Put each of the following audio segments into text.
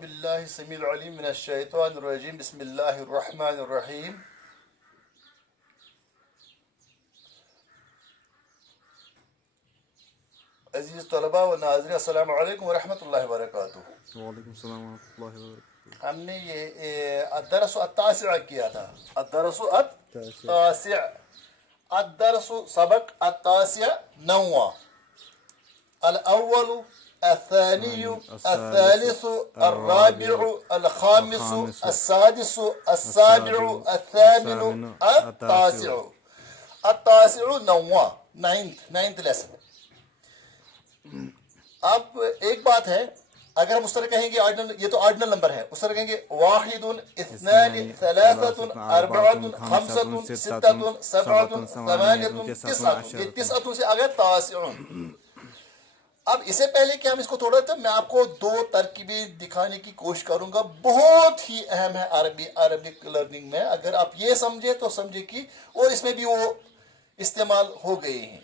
باللہ السمیع العلیم من الشیطان الرجیم بسم اللہ الرحمن الرحیم عزیز طلباء و ناظرین السلام علیکم ورحمۃ اللہ وبرکاتہ. وعلیکم السلام ورحمۃ اللہ وبرکاتہ. ہم نے یہ الدرس التاسع کیا تھا. الدرس التاسع، الدرس سبق التاسع نوع، الاول الثاني الثالث الرابع الخامس السادس السابع الثامن التاسع. التاسع نوع، نائنتھ لیسن. اب ایک بات ہے، اگر ہم اس طرح کہیں گے یہ تو آرڈنل نمبر ہے، اس طرح کہیں گے واحد اثنان ثلاثۃ اربعۃ خمسۃ ستۃ سبعۃ ثمانیۃ تسعۃ، یہ تسعۃ سے آگے تاسع. اب اسے پہلے کہ ہم اس کو تھوڑا تو میں آپ کو دو ترکیبیں دکھانے کی کوشش کروں گا، بہت ہی اہم ہے عربک لرننگ میں. اگر آپ یہ سمجھے تو سمجھے کہ اور اس میں بھی وہ استعمال ہو گئے ہیں.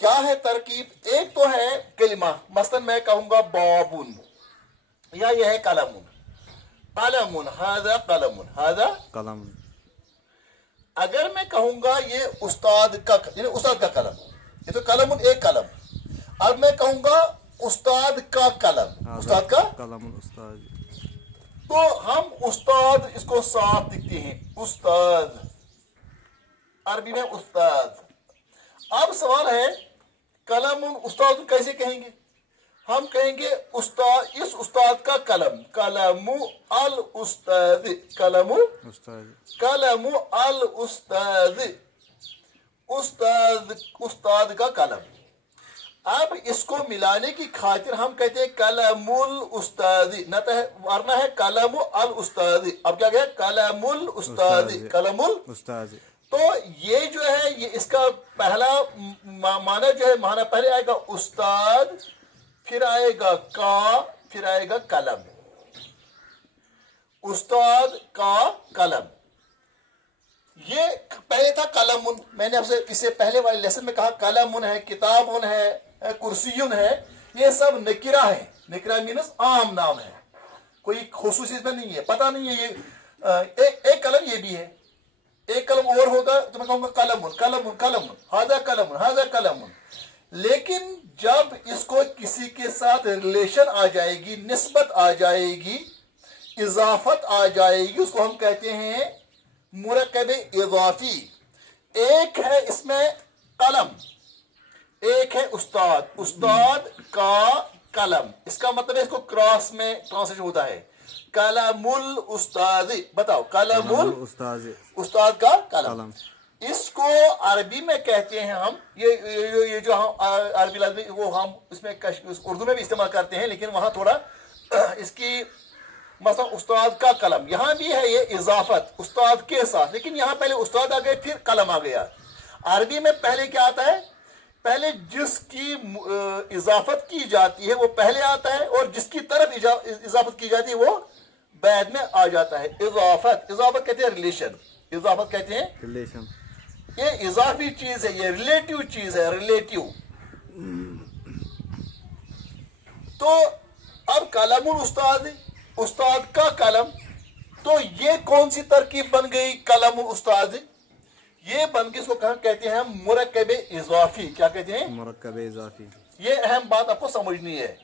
کیا ہے ترکیب؟ ایک تو ہے کلمہ، مثلا میں کہوں گا بابن، یا یہ ہے قلم. قلم، ھذا قلم، ھذا قلم. اگر میں کہوں گا یہ استاد کا، یعنی استاد کا قلم، یہ تو قلم ایک قلم. اب میں کہوں گا استاد کا قلم، استاد کا قلم استاد، تو ہم استاد اس کو صاف لکھتے ہیں، استاد، عربی میں استاد. اب سوال ہے قلم استاد کیسے کہیں گے؟ ہم کہیں گے استاد، اس استاد کا قلم، قلم الاستاذ، قلم استاد، قلم الاستاذ، استاد کا قلم. اب اس کو ملانے کی خاطر ہم کہتے ہیں قلم الاستاذ، ورنہ ہے قلم الاستاذ. اب کیا گیا؟ قلم الاستاذ، قلم استاد. تو یہ جو ہے، یہ اس کا پہلا معنی جو ہے، معنی پہلے آئے گا استاد، پھر آئے گا کا، پھر آئے گا قلم. استاد کا قلم، یہ پہلے تھا قلم. میں نے آپ سے اس سے پہلے والے لیسن میں کہا قلم ہے، کتاب ہے، کرسیون ہے، یہ سب نکرہ ہے. نکرہ مینس عام نام ہے، کوئی خصوصی اس میں نہیں ہے، پتہ نہیں ہے. یہ ایک قلم یہ بھی ہے، ایک قلم اور ہوگا تو میں کہوں گا قلم قلم قلم، ھذا قلم ھذا قلم. لیکن جب اس کو کسی کے ساتھ ریلیشن آ جائے گی، نسبت آ جائے گی، اضافت آ جائے گی، اس کو ہم کہتے ہیں مرکب اضافی. ایک ہے اس میں قلم، ایک ہے استاد، استاد کا قلم. اس کا مطلب ہے اس کو کراس میں ٹرانسلیشن ہوتا ہے قلم الاستاذ. بتاؤ، قلم استاد، استاد کا قلم. اس کو عربی میں کہتے ہیں ہم، یہ جو ہم عربی لفظ وہ ہم اس میں اردو میں بھی استعمال کرتے ہیں، لیکن وہاں تھوڑا اس کی مثلا استاد کا قلم، یہاں بھی ہے یہ اضافت استاد کے ساتھ، لیکن یہاں پہلے استاد آ گئے پھر قلم آ گیا. عربی میں پہلے کیا آتا ہے؟ پہلے جس کی اضافت کی جاتی ہے وہ پہلے آتا ہے، اور جس کی طرف اضافت کی جاتی ہے وہ بعد میں آ جاتا ہے. اضافت، اضافت کہتے ہیں ریلیشن، اضافت کہتے ہیں ریلیشن. یہ اضافی چیز ہے، یہ ریلیٹیو چیز ہے، ریلیٹیو. تو اب قلم الاستاذ، استاد کا قلم، تو یہ کون سی ترکیب بن گئی؟ قلم الاستاذ یہ بن گئی، اس کو کہتے ہیں مرکب اضافی. کیا کہتے ہیں؟ مرکب اضافی. یہ اہم بات آپ کو سمجھنی ہے.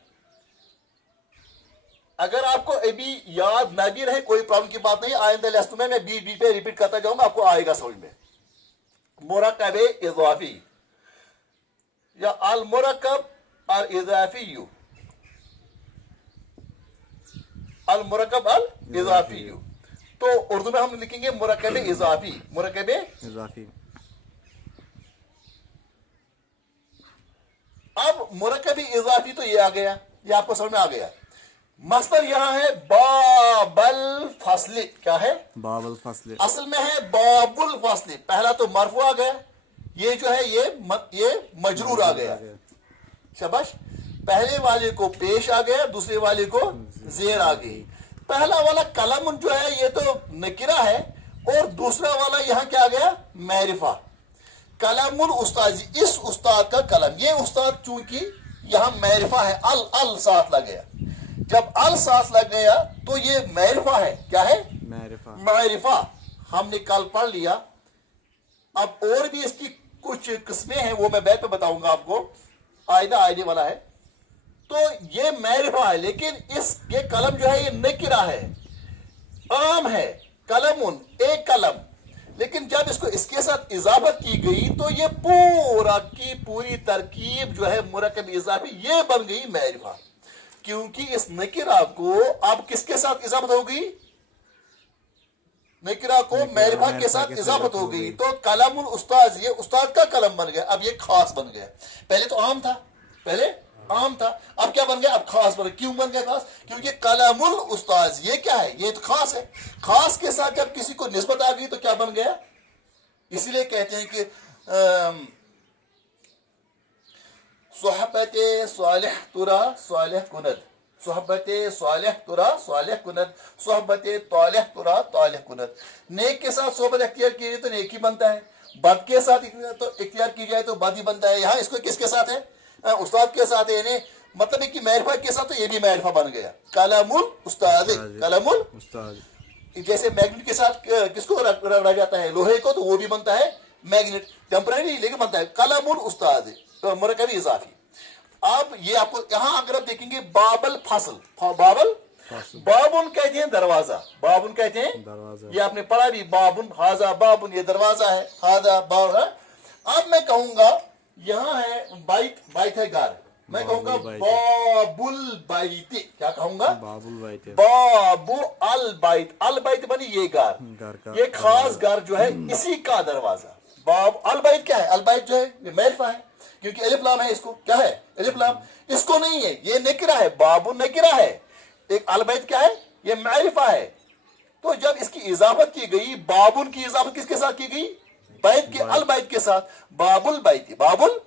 اگر آپ کو ابھی یاد نہ بھی رہے کوئی پرابلم کی بات نہیں، آئندہ لیسن میں بیچ پہ ریپیٹ کرتا جاؤں گا، آپ کو آئے گا سمجھ میں. مرکب اضافی یا المرکب الاضافی، المرکب الاضافی. تو اردو میں ہم لکھیں گے مرکب اضافی، مرکب اضافی. اب مرکب اضافی تو یہ آ گیا، یہ آپ کو سمجھ میں آ گیا. مصدر یہاں ہے باب الفصل. کیا ہے؟ باب الفصل. اصل میں ہے باب الفصل. پہلا تو مرفوع آ گیا، یہ جو ہے یہ مجرور آ گیا. شاباش. پہلے والے کو پیش آ گیا، دوسرے والے کو زیر آ گئی. پہلا والا قلم جو ہے یہ تو نکرہ ہے، اور دوسرا والا یہاں کیا آ گیا؟ معرفہ. قلم الاستاذ، اس استاد کا قلم. یہ استاد چونکہ یہاں معرفہ ہے، ال ساتھ لگ گیا. जब अल साथ लग गया तो ये मैरिफा है, क्या है, मैरिफा। मैरिफा। हमने कल पढ़ लिया। अब और भी इसकी कुछ किस्में हैं, वो मैं बैठ पे बताऊंगा आपको, आइंदा आने वाला है। तो ये मैरिफा है, लेकिन ये कलम जो है ये नकिरा है, आम है, कलमुन एक कलम। लेकिन जब इसको इसके साथ इजाफत की गई तो ये पूरा की पूरी तरकीब जो है मुरक्कब इजाफी ये बन गई मैरिफा, क्योंकि इस नकिरा को अब किसके साथ इजाफत हो गई, नकिरा को मैरिफा के साथ इजाफत हो गई। तो कलमुल उस्ताद, ये उस्ताद का कलम बन गया, अब ये खास बन गया। पहले तो आम था, पहले आम था, अब क्या बन गया, अब खास बन गया। क्यों बन गया खास, क्योंकि कलमुल उस्ताद ये क्या है, ये तो खास है। खास के साथ जब किसी को निस्बत आ गई तो क्या बन गया, इसीलिए कहते हैं कि सोहबते सालिह तुरा सालिह कुनद, सोहबते सालिह तुरा सालिह कुनद, सोहबते तालिह तुरा तालिह कुनद। नेक के साथ सोहबत इख्तियार की जाए तो नेक ही बनता है, बद के साथ तो इख्तियार की जाए तो बद ही बनता है। यहाँ इसको किसके साथ है, उस्ताद के साथ है, यानी मतलब है कि मैरिफा के साथ तो ये भी मैरिफा बन गया, कलमुल उस्ताद, कलमुल उस्ताद। जैसे मैग्नेट के साथ किसको रगड़ा जाता है, लोहे को, तो वो भी बनता है मैग्नेट, टेम्परेरी लेकिन बनता है कलमुल उस्ताद, तो मुरक्कब इजाफी। अब ये आपको यहाँ अगर आप देखेंगे बाबल फसल, बाबल बाबुन कहते हैं दरवाजा, बाबुन कहते हैं दरवाजा, ये आपने पढ़ा भी, बाबुन हाजा बाबुन, ये दरवाजा है, हाजा बाब है। अब मैं कहूंगा यहाँ है बाइट, बाइट है घर, मैं कहूंगा बाबुल बाइती, क्या कहूंगा, बाबुल बाइती, बाबू अल बाइत, अल बाइत बनी ये घर, ये खास घर जो है इसी का दरवाजा। बाब अल बाइत क्या है, अल बाइत जो है ये मैरिफा है, क्योंकि अलिफ लाम है, इसको क्या है, अलिफ लाम, इसको नहीं है, ये नकिरा है, बाबू नकिरा है, एक अल बाइत क्या है, ये मैरिफा है। तो जब इसकी इजाफत की गई, बाबुल की इजाफत किसके साथ की गई, बैत के अल बैत के साथ, बाबुल बैती, बाबुल।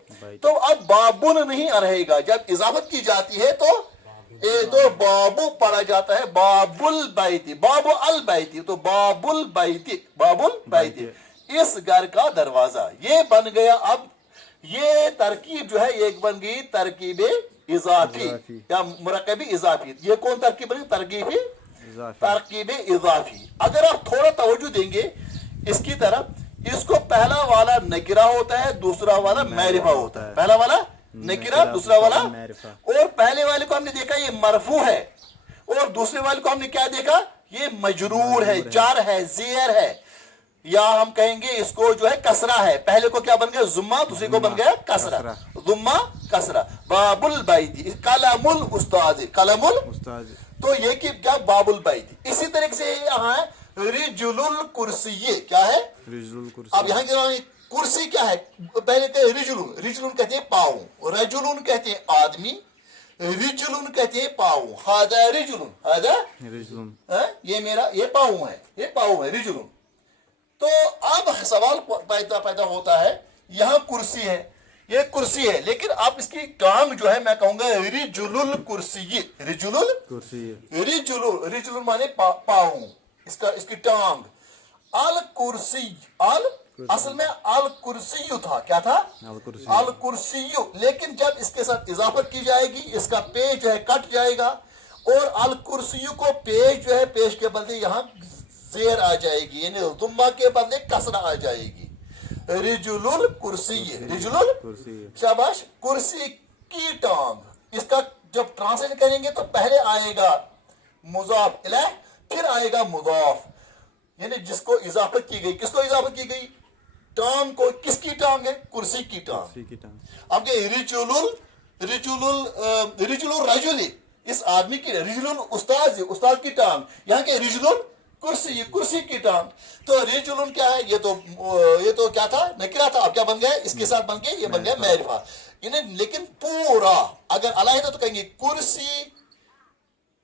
तो अब बाबुल नहीं रहेगा, जब इजाफत की जाती है तो बाबू पढ़ा जाता है, बाबुल बैती, बाबू अल बैती, तो बाबुल बैती, बाबुल बैती, इस घर का दरवाजा, ये बन गया। अब ये तरकीब जो है एक बन गई तरकीब इजाफी या मुरक्कब इजाफी। ये कौन तरकीब बनी, तरकीब इजाफी। अगर आप थोड़ा तवज्जो देंगे इसकी तरफ, इसको पहला वाला नकिरा होता है, दूसरा वाला मैरिफा होता है, पहला वाला नकिरा, दूसरा वाला मैरिफा। और पहले वाले को हमने देखा ये मरफू है, और दूसरे वाले को हमने क्या देखा, ये मजरूर है, जार है, जेर है, या हम कहेंगे इसको जो है कसरा है। पहले को क्या बन गया जुम्मा, दूसरे को बन गया कसरा, जुम्मा कसरा। बाबुल बैती, कलमुल उस्ताद, कलमुल उस्ताद, तो ये क्या बाबुल बैती। इसी तरीके से यहाँ रिजुलुल कुर्सी, क्या है, रिजुलुल कुर्सी। अब यहाँ कुर्सी क्या है, पहले कहते रिजुलुन, रिजुलुन कहते हैं पाँव, रजुलुन कहते हैं आदमी, रिजुलुन कहते हैं पाँव, हादा रिजुलुन, हादा रिजुलुन, ये मेरा ये पाँव है, ये पाँव है, रिजुलुन। तो अब सवाल पैदा होता है, यहाँ कुर्सी है, ये कुर्सी है, लेकिन आप इसकी टांग जो है मैं कहूंगा रिजुलुल कुर्सी, रिजुलुल कुर्सी, रिजुलुल, रिजुलुल माने पाँव, इसकी टांग। अल कुर्सी, अल असल में अल कुर्सी था, क्या था, अल कुर्सी। लेकिन जब इसके साथ इजाफत की जाएगी, इसका पेज जो है कट जाएगा, और अल कुर्सी को पेज जो है, पेज के बदले यहाँ जेर आ जाएगी, यानी जुम्मा के बदले कसरा आ जाएगी। रिजुलुल कुर्सी, रिजुलुल कुर्सी, शाबाश, कुर्सी की टांग। इसका जब ट्रांसलेट करेंगे तो पहले आएगा मुजाफ इलैह, फिर आएगा मुदाफ, यानी जिसको इजाफत की गई, किसको इजाफत की गई, टांग को। किसकी टांग है, कुर्सी की टांग। अब ये रिजुलुल, रिजुलुल, रिजुलुल रजुली, इस आदमी की, रिजुलुल उस्ताद, उस्ताद की टांग, यहाँ के रिजुलुल कुर्सी, कुर्सी की टांग। तो रिजुलुन क्या है, ये तो क्या था, नकिरा था, अब क्या बन गया, इसके साथ बन के ये बन गया मैरिफा। लेकिन पूरा अगर अलग तो कहेंगे कुर्सी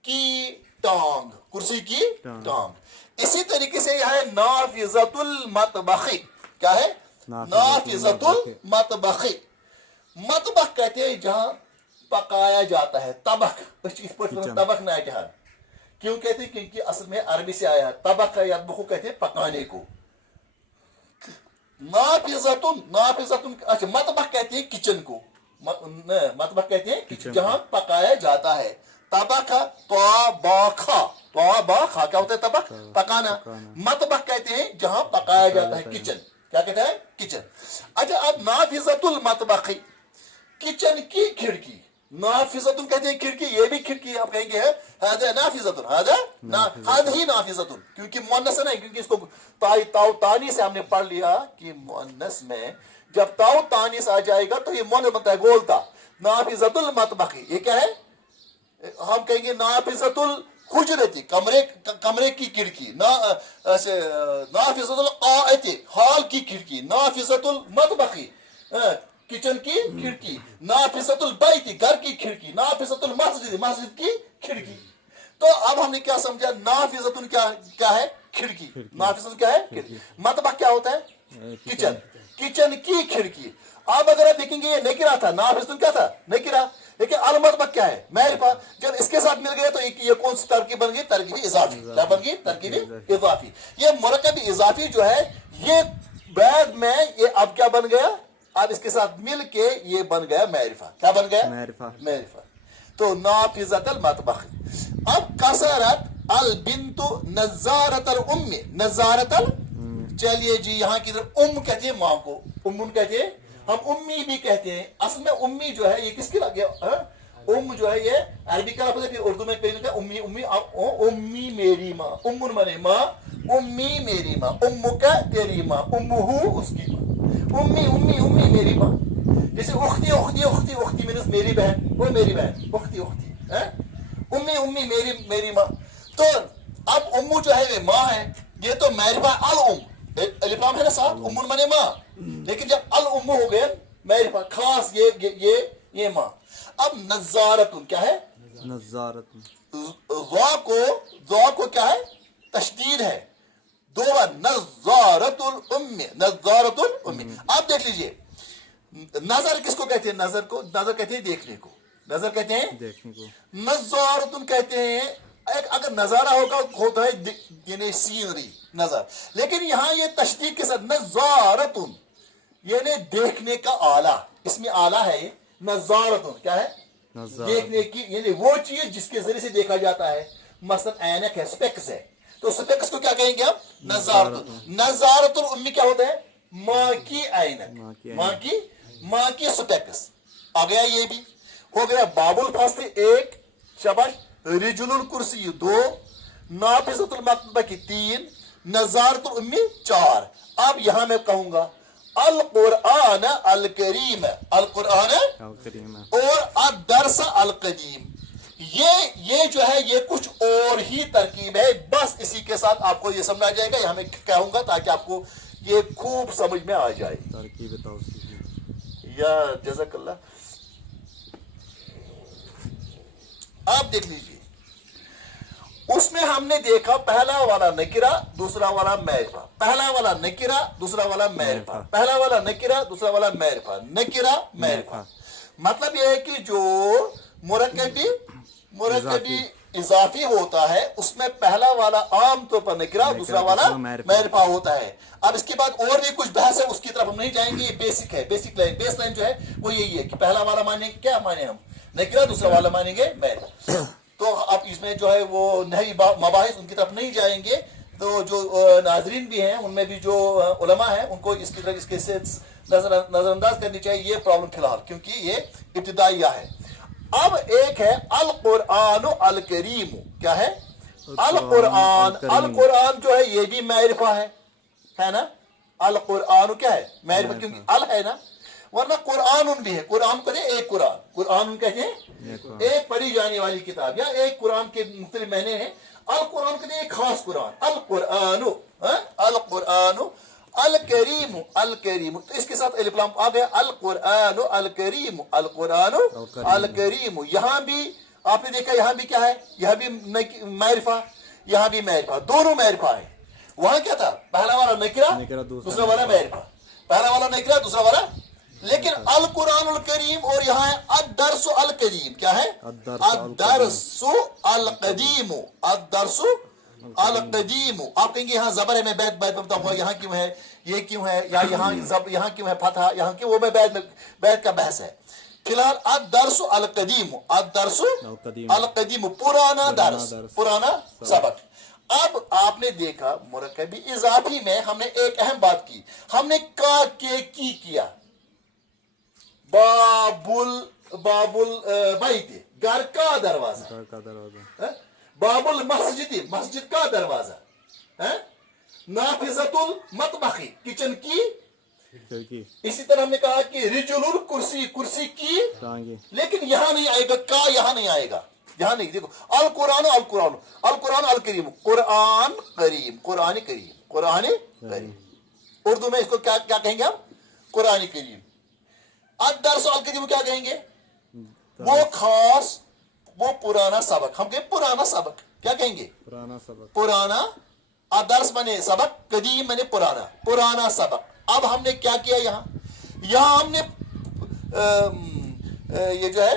की टांग, कुर्सी की टांग। इसी तरीके से यह है नाफिज़तुल मतबखी, क्या है, नाफिज़तुल मतबखी। मतबख कहते हैं जहां पकाया जाता है, तबख, तबख ना जहां, क्यों कहते हैं, क्योंकि असल में अरबी से आया है, तबख यतबखु कहते हैं पकाने को। नाफिज़तुन, नाफिज़तुन, अच्छा, मतबख कहते हैं किचन को, मतबख कहते हैं जहां पकाया जाता है, तबखा तबाखा, तबाखा क्या होता है? तबख, पकाना। मतबख कहते हैं जहां पकाया जाता है, किचन। क्या कहते हैं? किचन। अच्छा, अब नाफिजतुल मतबखी, किचन की खिड़की। नाफिजतुन कहते हैं खिड़की, ये भी खिड़की आप कहेंगे है हादा नाफिजतुन, हादा ही नाफिजतुन, क्योंकि मुअन्नस है ना, क्योंकि इसको ताऊ तानी से हमने पढ़ लिया कि मुअन्नस में जब ताऊ तानीस आ जाएगा तो ये मुअन्नस बनता है, गोलता। नाफिजतुल मतबखी ये क्या है? हम कहेंगे नाफिजतुल हुजरती, कमरे की खिड़की। नाफिजतुल क़ाअती, हॉल की खिड़की। नाफिजतुल मतबखी, किचन की खिड़की। नाफिसतुल बैती, घर की खिड़की। नाफिसतुल मस्जिद, मस्जिद की खिड़की। तो अब हमने क्या समझा? नाफिसतुल क्या है? खिड़की। नाफिसतुल क्या है? खिड़की। मतबख क्या होता है? किचन, किचन की खिड़की। अब अगर आप देखेंगे ये नेकिरा था, नाफिसतुल क्या था? नेकिरा। लेकिन अल मतबख क्या है? मैरिफा। जब इसके साथ मिल गया तो ये कौन सी तरकीब बन गई? तरकीबी इजाफी। क्या बन गई? तरकीबी इजाफी। ये मुरक्कबी इजाफी जो है, ये बाद में ये अब क्या बन गया? अब इसके साथ मिल के ये बन गया मैरिफा। क्या बन गया? मैरिफा। तो नाफिजतल मतबख। अब कसरत अल बिन्तु नज़ारतल उम्मी, नज़ारतल, चलिए जी यहाँ की तरफ कहते हैं माँ को, उम्मुन कहते हैं, हम उम्मी भी कहते हैं। असल में उम्मी जो है ये किसके लगे? जो है ये अरबी का लफ्ज़ है, फिर उर्दू में कहीं उम्मी, उम्मी, उम्मी मेरी माँ, उम्मुन माने माँ, उम्मी मेरी माँ, उम्मुका तेरी माँ, उम्मुहु उसकी माँ। उम्मी उम्मी उम्मी मेरी माँ। जैसे उख्ती उख्ती उख्ती उख्ती मीन्स मेरी बहन, वो मेरी बहन, उख्ती उख्ती है। उम्मी उम्मी मेरी माँ। तो अब उम्मू जो है ये माँ है, ये तो मैरिफा अल उम, अलिफ्लाम है ना साथ, उम्मुन माने माँ। लेकिन जब अल उम्मू हो गया मैरिफा, खास ये माँ। अब नज़ारतुन क्या है? नज़ारतुन, ज़ा को क्या है? तशदीद है, दो बार। नज़ारतुल उम्मी, नज़ारतुल उम्मी। आप देख लीजिए, नजर किसको कहते हैं? नजर को, नजर कहते हैं देखने को, नजर कहते हैं देखने को। नज़ारतुन कहते हैं एक अगर नजारा होता है यानी सीनरी, नजर। लेकिन यहाँ ये तशदीद के साथ नज़ारतुन यानी देखने का आला, इसमें आला है। नज़ारतुन क्या है? देखने की, यानी वो चीज जिसके जरिए से देखा जाता है। मसलन ऐनक है, स्पेक्स है, तो स्पेक्स को क्या कहेंगे हम? नज़ारतुन। नज़ारतुल उम्मी क्या होता है? माँ की ऐनक, माँ की स्पेक्स। आ गया, ये भी हो गया। बाबुल फास्ल एक, शबाश। रिजुलुल कुर्सी दो, नाफिसतुल मतबखी तीन, नज़ारतुल उम्मी चार। अब यहां मैं कहूंगा अल कुरआन अल करीम, अल कुरआन और अदर्स अल कदीम। ये जो है ये कुछ और ही तरकीब है। बस इसी के साथ आपको ये समझ आ जाएगा। यहां मैं कहूंगा ताकि आपको ये खूब समझ में आ जाए। तरकीब तौसीफ या जज़ाकल्लाह। आप देख लीजिए, उसमें हमने देखा पहला वाला नकिरा, दूसरा वाला मैरिफा। पहला वाला नकिरा, दूसरा वाला मैरिफा। पहला वाला नकिरा, दूसरा वाला मैरिफा। नकिरा मैरिफा मतलब यह है कि जो मुरक्कबी इजाफी होता है उसमें पहला वाला आम तौर पर नकिरा, दूसरा वाला मैरिफा होता है। अब इसके बाद और भी कुछ बहस है, उसकी तरफ हम नहीं जाएंगे। ये बेसिक है, बेस लाइन जो है वो यही है कि पहला वाला मानेंगे, क्या माने हम? नकिरा, दूसरा वाला मानेंगे मैरिफा। तो अब इसमें जो है वो नही मबाहिस उनकी तरफ नहीं जाएंगे। तो जो नाजरीन भी हैं उनमें भी जो उलमा हैं उनको इसकी तरफ इसके से नजरअंदाज करनी चाहिए ये प्रॉब्लम फिलहाल, क्योंकि ये इब्तिदाइया है। अब एक है अल कुरआन अल करीम। क्या है? अल कुरआन। अल कुरआन जो है ये भी मैरिफा है ना? अल कुरआन क्या है? मैरिफा, क्योंकि अल है ना, वरना कुरआन भी है। कुरआन कहते हैं एक कुरान, कुरआन कहते हैं एक पढ़ी जाने वाली किताब, या एक कुरान के मुख्तलिफ महीने हैं। अल कुरान कहते हैं एक खास कुरान। अल कुरआन, अल कुरआन अल करीम, अल करीम। तो इसके साथ अलिफ लाम आ गया। अल कुरआन अल करीम, अल कुरआन अल करीम। यहाँ भी आपने देखा, यहाँ भी क्या है? यहाँ भी मैरिफा, यहाँ भी मैरिफा, दोनों मैरिफा है। वहां क्या था? पहला वाला नकिरा, दूसरा वाला मैरिफा। पहला वाला नकिरा, दूसरा वाला। लेकिन अल कुरान अल करीम और यहाँ है अद-दर्स अल कदीम। क्या है? अद-दर्स अल कदीम, अद-दर्स अल कदीम। आप कहेंगे यहाँ जबर है, मैं बैत बताऊंगा यहाँ क्यों है, ये क्यों है, या यहाँ क्यों है फतहा, यहाँ क्यों, वो मैं बैत का बहस है। फिलहाल अद-दर्सु अल-कदीम, अद-दर्सु अल-कदीम, पुराना दर्स, पुराना सबक। अब आपने देखा मुरक्कबी इजाफी में हमने एक अहम बात की, हमने का के की किया। बाबुल बैत, घर का दरवाजा, घर का दरवाजा। बाबुल मस्जिद, मस्जिद का दरवाजा। नाफिजतुल मतबखी, किचन की खिड़की। इसी तरह हमने कहा कि रिजुलुल कुर्सी, कुर्सी की टांगे। लेकिन यहां नहीं आएगा, का यहां नहीं आएगा, यहां नहीं। देखो अल कुरान अल कुरान अल कुरान अल करीम, कुरान करीम, कुरान करीम, कुरान करीम। उर्दू में इसको क्या क्या कहेंगे हम? कुरान करीम। अद-दर्स अल करीम क्या कहेंगे? वो खास, वो पुराना सबक। हम कहें पुराना सबक, क्या कहेंगे? पुराना सबक। पुराना। अदर्स माने सबक, कदीम माने पुराना, पुराना सबक। अब हमने क्या किया यहां हमने ये जो है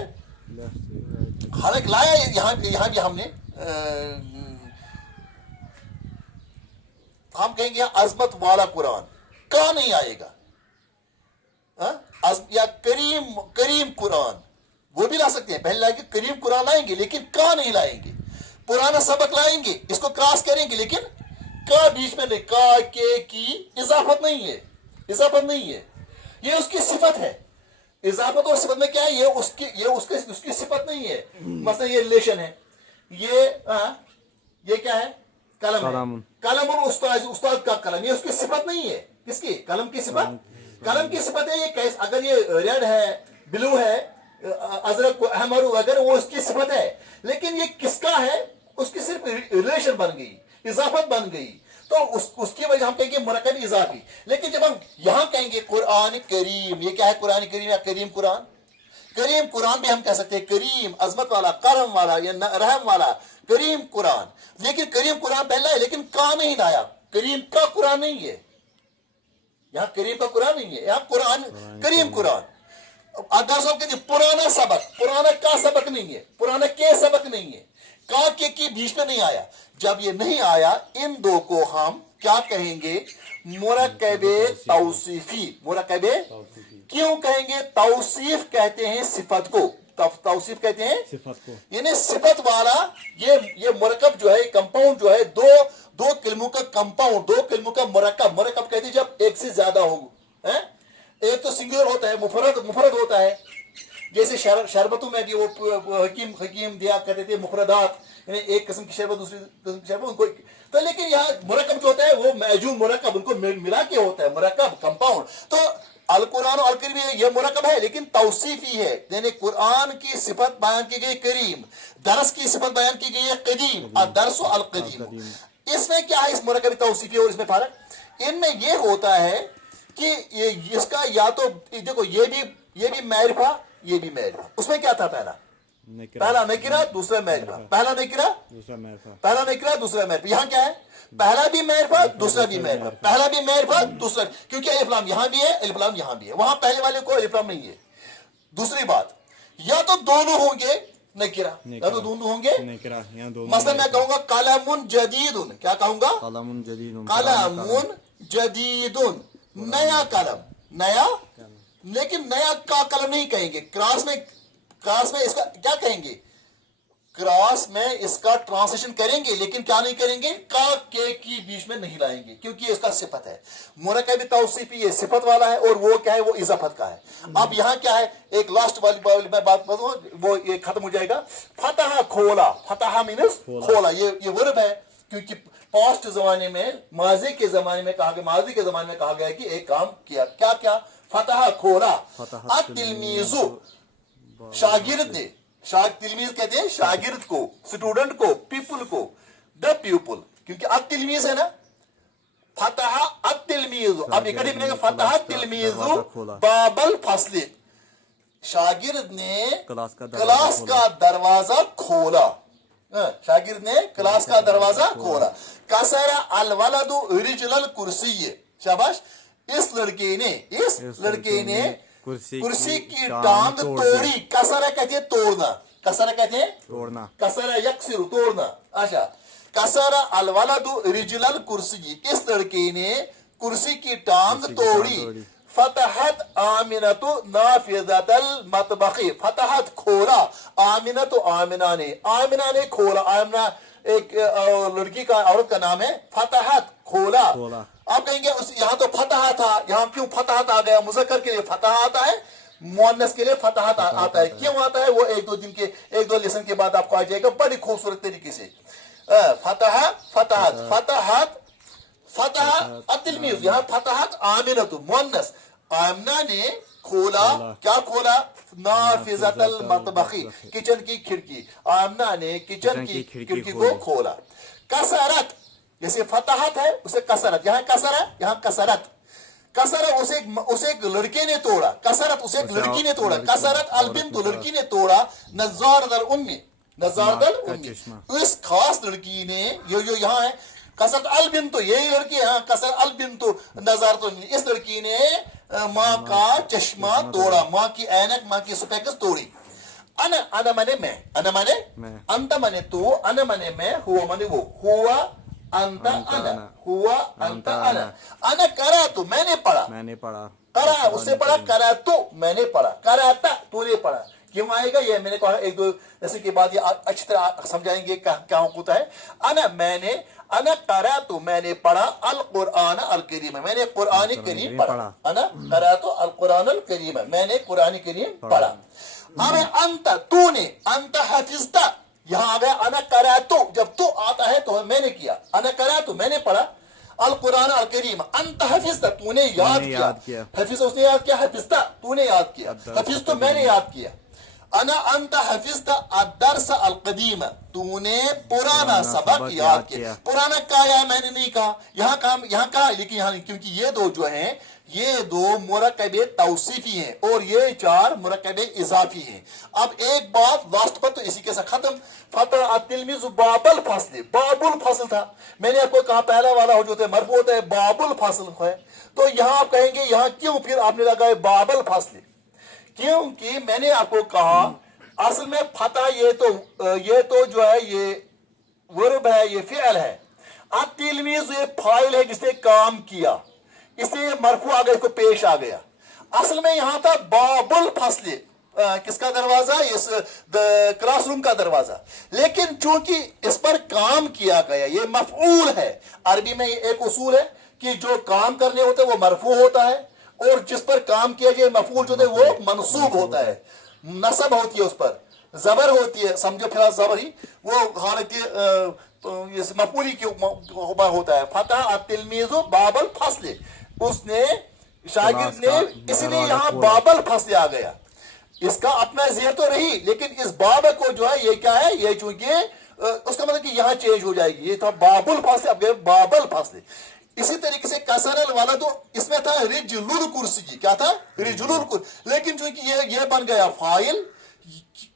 हालांकि लाया यहां भी हमने हम कहेंगे अजमत वाला कुरान, का नहीं आएगा। या करीम, करीम कुरान, वो भी ला सकते हैं। पहले लाएंगे करीम कुरान लाएंगे, लेकिन का नहीं लाएंगे। पुराना सबक लाएंगे, इसको क्रॉस करेंगे, लेकिन का बीच में नहीं। का के की इजाफत नहीं है, इजाफत नहीं है, ये उसकी सिफत है। इजाफत और सिफत में क्या है? ये उसकी सिफत नहीं है। मसलन ये रिलेशन है, ये क्या है? कलम है। कलम और उस्ताद का कलम, ये उसकी सिफत नहीं है। किसकी? कलम की सिफत। कलम की सिफत है ये कैसे? अगर ये रेड है, ब्लू है, अजरक अहमर वगैरह, वो उसकी सिफत है। लेकिन ये किसका है? उसकी सिर्फ रिलेशन बन गई, इजाफत बन गई, तो उसकी वजह हम कहेंगे मुरक्कब इजाफी। लेकिन जब हम यहां कहेंगे कुरान करीम, ये क्या है? कुरान करीम या करीम कुरान। करीम कुरान भी हम कह सकते हैं, करीम अजमत वाला, करम वाला या रहम वाला, करीम कुरान। लेकिन करीम कुरान पहला है, लेकिन का नहीं लाया। करीम का कुरान नहीं है यहां, करीम का कुरान नहीं है यहां, कुरान करीम कुरान। अदर्स के पुराना सबक, पुराना का सबक नहीं है, पुराना के सबक नहीं है, का के बीच में नहीं आया। जब ये नहीं आया, इन दो को हम क्या कहेंगे? मुरक्कबे तौसीफी। मुरक्कबे क्यों कहेंगे? तौसीफ कहते हैं सिफत को, तौसीफ कहते हैं सिफत को, यानी सिफत वाला। ये मुरक्कब जो है, कंपाउंड जो है, दो कलमों का कंपाउंड, दो कलमों का मुरक्कब। मुरक्कब कहते हैं जब एक से ज्यादा हो, एक तो सिंगुलर होता है, मुफरद होता है। जैसे शरबतों में भी वो हकीम दिया करते थे मुफरदात, यानी एक किस्म की शरबत दूसरी किस्म की शरबत उनको। तो लेकिन यहाँ मुरक्कब जो होता है वो मौजूद मुरक्कब, उनको मिला के होता है, मुरक्कब कंपाउंड। तो अल कुरान अल करीम ये मुरक्कब है, लेकिन तौसीफी है, यानी कुरान की सिफत बयान की गई करीम, दरस की सिफत बयान की गई है कदीम, अद-दर्स अल कदीम। इसमें क्या है इस मुरक्कब तौसीफी और इसमें फर्क? इनमें ये होता है कि ये इसका या तो देखो ये भी मैरिफा, ये भी मैरिफा। उसमें क्या था? पहला नकिरा, दूसरा मैरिफा। पहला नकिरा, दूसरा मैरिफा। पहला नकिरा, दूसरा मैरिफा। यहाँ क्या है? पहला भी मैरिफा, दूसरा भी मैरिफा। पहला भी मैरिफा, दूसरा, क्योंकि अलिफ लाम यहाँ भी है, अलिफ लाम यहाँ भी है। वहां पहले वाले को अलिफ लाम नहीं है। दूसरी बात, या तो दोनों होंगे नकिरा, या तो दोनों होंगे नकिरा। मसलन मैं कहूंगा कलमुन जदीदुन, क्या कहूंगा? कलमुन जदीदुन, कलमुन जदीदुन, नया कलम, नया। लेकिन नया का कलम नहीं कहेंगे। क्रॉस में इसका क्या कहेंगे? क्रॉस में इसका ट्रांसलेशन करेंगे, लेकिन क्या नहीं करेंगे? का के की बीच में नहीं लाएंगे, क्योंकि इसका सिफत है। मुरक्कब तौसीफी ये सिफत वाला है, और वो क्या है? वो इजाफत का है। अब यहाँ क्या है? एक लास्ट वाली मैं बात बताऊं, वो ये खत्म हो जाएगा। फतह खोला, फतह मीन्स खोला, ये वर्ब है, क्योंकि पास्ट जमाने में, माजी के जमाने में कहा गया कि एक काम किया। क्या? फतह खोला। अतिलमीजु, शागिर्द ने, तिलमीज कहते हैं शागिर्द को, स्टूडेंट को, पीपल को, द पीपल, क्योंकि अतिलमीज है ना। फतह अतिलमीजु, अब इकट्ठे बनेगा, फतह तिलमीजु बाबल फसली, शागिर्द ने क्लास का दरवाजा खोला। शागिर्द ने क्लास का दरवाजा खोला। कसरा अल वलदु रिजलल कुर्सी, शाबाश। इस लड़के ने कुर्सी की टांग तोड़ी। कसरा कहते हैं तोड़ना, कसरा कहते हैं तोड़ना, कसरा यक्सिरु तोड़ना। अच्छा, कसरा अल वलदु रिजलल कुर्सी, इस लड़के ने कुर्सी की टांग तोड़ी। फतहत आमिनतु नाफिज़तल मतबखी, फतहत खोला, आमिनतु आमिना ने खोला, आमिना एक लड़की का औरत का नाम है, फतहत खोला। आप कहेंगे उस यहाँ तो फतह था, यहाँ क्यों फतहत आ गया? मुज़क्कर के लिए फतह आता है, मुअन्नस के लिए फतहत आता है। क्यों आता है वो एक दो लेसन के बाद आपको आ जाएगा बड़ी खूबसूरत तरीके से। फतह फतहत फतहत फतह अतिलमीज, यहाँ फतहत आमिनतु मुअन्नस, आमना ने खोला, क्या खोला? नाफिज़तल मतबखी, किचन की खिड़की, आमना ने किचन की खिड़की को खोला। कसरत, जैसे फतहत है उसे कसरत, यहाँ कसर है, यहाँ कसरत, कसर उसे एक लड़के ने तोड़ा, कसरत उसे एक लड़की ने तोड़ा, कसरत अलबिंतु लड़की ने तोड़ा, नज़ारतल उम्मी, नज़ारतल उम्मी इस खास लड़की ने, यो यहाँ है कसरत अलबिंतु, यही लड़की है, कसर अलबिंतु नज़ारतल उम्मी, इस लड़की ने माँ का चश्मा तोड़ा, माँ की ऐनक, माँ की स्पेक्स तोड़ी। अना माने मैं, अना माने अंत माने तू, अना माने मैं, हुआ माने वो, हुआ अंत अना, हुआ अंत अना करा तो मैंने पढ़ा, करा उससे पढ़ा, करा तो मैंने पढ़ा, कराता तूने पढ़ा। क्यों आएगा ये मैंने कहा एक दो जैसे के बाद ये अच्छी तरह समझाएंगे क्या होता है। अना करा तो मैंने पढ़ा, अल कुरान अल करीम, मैंने कुरान करीम पढ़ा, अना करा तो अल कुरान अल करीम, मैंने कुरान करीम पढ़ा। अरे अंत तूने, अंत हफिज़ता, यहाँ आ गया अना करा तो, जब तो आता है तो मैंने किया, अना करा तो मैंने पढ़ा, अल कुरान अल करीम, अंत हफिज़ता तूने याद किया, हफिज़ उसने याद किया, हफिज़ता तूने याद किया, हफिज़ तो मैंने याद किया। अना अंत हफिज़ता अद-दर्स अल कदीम, तूने पुराना सबक याद किया, पुराना कहा मैंने नहीं कहा, यहाँ कहा लेकिन यहाँ क्योंकि ये दो जो हैं ये दो मुरक्कबे तौसीफी हैं और ये चार मुरक्कबे इजाफी हैं। अब एक बात लास्ट पर तो इसी के साथ खत्म। फतह अतिलमीज बाबुल फस्ल, बाबुल फस्ल था, मैंने आपको कहा पहला वाला हो जो मरफू होता है बाबुल फस्ल है, तो यहाँ आप कहेंगे यहाँ क्यों फिर आपने लगाए बाबुल फस्ल? क्योंकि मैंने आपको कहा असल में फतह ये तो जो है ये वर्ब है, ये फिअल है, अतिलमीज ये फाइल है जिसने काम किया, इसलिए मरफू आ गया, इसको पेश आ गया। असल में यहाँ था बाबुल फस्ल, किसका दरवाजा? इस क्लासरूम का दरवाजा, लेकिन चूंकि इस पर काम किया गया, ये मफऊल है। अरबी में एक उसूल है कि जो काम करने होते हैं वो मरफू होता है और जिस पर काम किया जाए मफऊल जो है वो मनसूब होता है, नसब होती है, उस पर जबर होती है, समझो फिलहाल जबर ही वो हालत मफूली के ऊपर होता है। फतह अतिलमीज़ु बाबुल फस्ल, उसने शागिर्द ने, इसलिए यहाँ बाबुल फस्ल आ गया, इसका अपना ज़ेर तो रही लेकिन इस बाब को जो है ये क्या है, ये चूंकि उसका मतलब कि यहाँ चेंज हो जाएगी, ये था बाबुल फस्ल अब गए बाबुल फस्ल। इसी तरीके से कसरल वाला तो इसमें था रिजलुल कुर्सी, क्या था? रिजलुल कुर्सी, लेकिन चूंकि ये बन गया फाइल,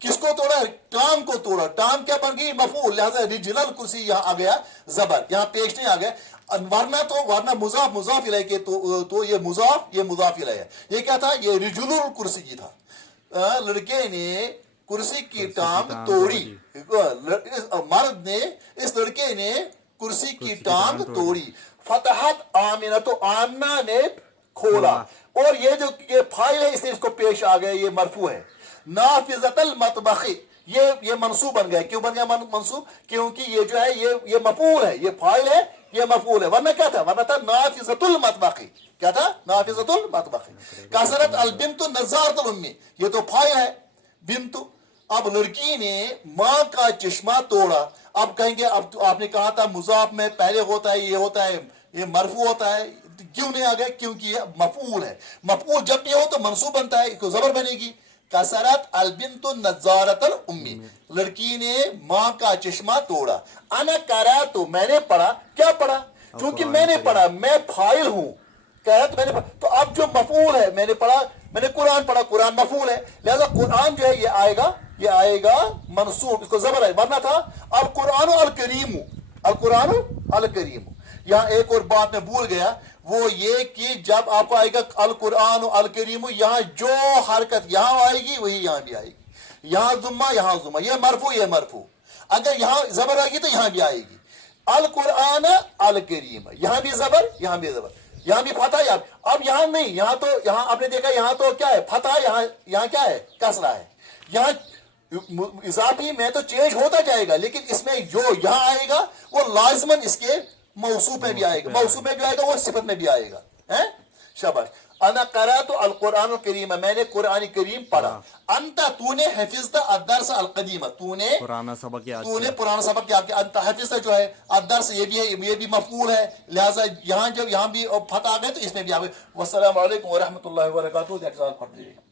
किसको तोड़ा? टाम को तोड़ा, टाम क्या बन गई? मफूल, लिहाजा रिजलुल कुर्सी यहाँ आ गया जबर, यहाँ पेश नहीं आ गया, वरना मुजाफ मुजाफ इलैह के तो ये मुजाफ इलैह है। ये क्या था? ये रिजलुल कुर्सी की था, लड़के ने कुर्सी की टांग तोड़ी, मर्द ने, इस लड़के ने कुर्सी की टांग तोड़ी। फतहत आमिना तो आमना ने खोला, और ये जो ये फाइल है इसलिए इसको पेश आ गया, ये मरफू है। नाफिज़तल मतबखी, ये मंसूब बन गया, क्यों बन गया मंसूब? क्योंकि ये जो है ये मफूल है, ये फाइल है, ये मफूल है, वरना क्या था? वरना था नाफिज़तुल मतबखी, क्या था? नाफिज़तुल मतबखी। कसरत अल बिंतु नज़ारतुल उम्मी, ये तो फाइल है बिंतु। अब लड़की ने माँ का चश्मा तोड़ा, अब कहेंगे अब आपने कहा था मुजाफ में पहले होता है, ये मरफू होता है, क्यों नहीं आ गया? क्योंकि ये मफूल है, मफूल जब भी हो तो मंसूब बनता है, इसको जबर बनेगी। कसरत अल बिंतु नज़ारतुल उम्मी, लड़की ने माँ का चश्मा तोड़ा। अना करा तो मैंने पढ़ा, क्या पढ़ा? क्योंकि मैंने पढ़ा, मैं फाइल हूं, कह तो मैंने पढ़ा, तो अब जो मफूल है मैंने पढ़ा, मैंने कुरान पढ़ा, कुरान मफूल है, लिहाजा कुरान जो है ये आएगा मंसूब, इसको जबर है, वरना था अल कुरान अल करीम, अल कुरान अल करीम। यहाँ एक और बात मैं भूल गया, वो ये कि जब आपको आएगा अल कुरान अल करीम, यहाँ जो हरकत यहाँ आएगी वही यहाँ भी आएगी, यहाँ जुम्मा यहाँ जुम्मा, ये मरफू, अगर यहाँ जबर आएगी तो यहाँ भी आएगी। अल कुरान अल करीम, यहाँ भी जबर यहाँ भी जबर, یہاں بھی فتح ہے. اب یہاں نہیں, یہاں آپ نے دیکھا یہاں تو کیا ہے فتح, یہاں کیا ہے کسرہ ہے. یہاں اضافی میں تو چینج ہوتا جائے گا, لیکن اس میں جو یہاں آئے گا وہ لازماً اس کے موصوف میں بھی آئے گا, موصوف میں بھی آئے گا, وہ صفت میں بھی آئے گا. شاباش. انا قرأت القرآن الکریم, میں نے قرآن کریم پڑھا. انت, تو نے حفظت الدرس القدیم, تو نے پرانا سبق یاد تو نے کیا. پرانا سبق یاد کیا. انت حفظت جو ہے الدرس, یہ بھی مفعول ہے, لہذا یہاں جب یہاں بھی فتح آ گئے تو اس میں بھی آ گئے. والسلام علیکم ورحمۃ اللہ وبرکاتہ.